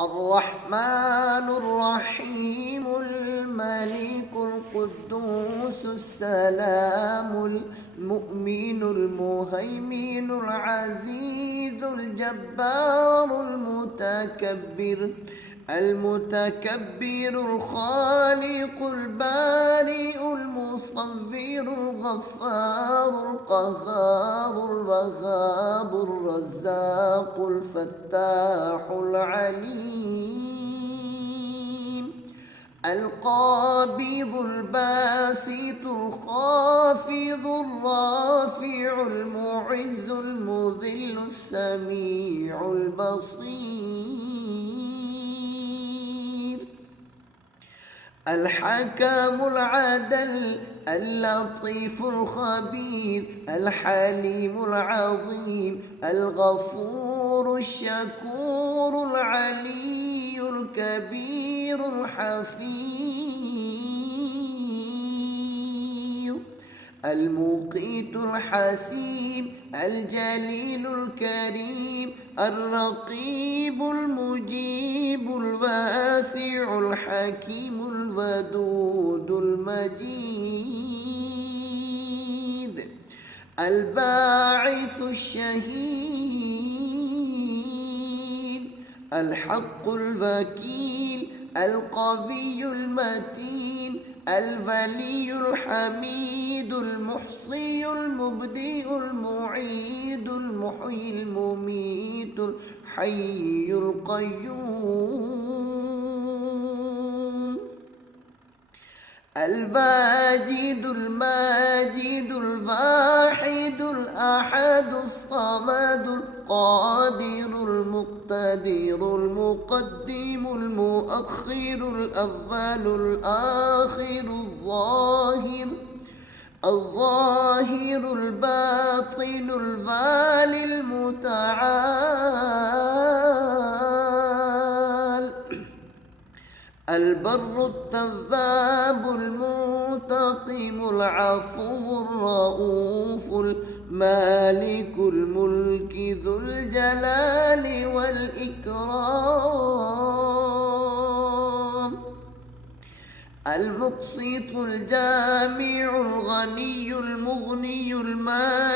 الرحمن الرحيم الملك القدوس السلام المؤمن المهيمن العزيز الجبار المتكبر الخالق البارئ المصور الغفار القهار الوهاب الرزاق الفتاح العليم القابض الباسط الخافض الرافع المعز المذل السميع البصير الحكم العدل اللطيف الخبير الحليم العظيم الغفور الشكور العلي الكبير الحفيظ المقيت الحسيب الجليل الكريم الرقيب المجيب الواسع الحكيم الودود المجيد الباعث الشهيد الحق الوكيل القوي المتين الولي الحميد المحصي المبدئ المعيد المحيي المميت الحي القيوم الواجد الماجد الواحد الأحد الصمد القادر المقتدر المقدم المؤخر الأول الآخر الظاهر الباطن الوالي المتعال البر التواب المنتقم العفو الرؤوف المالك الملك ذو الجلال والإكرام المقسط الجامع الغني المغني المالك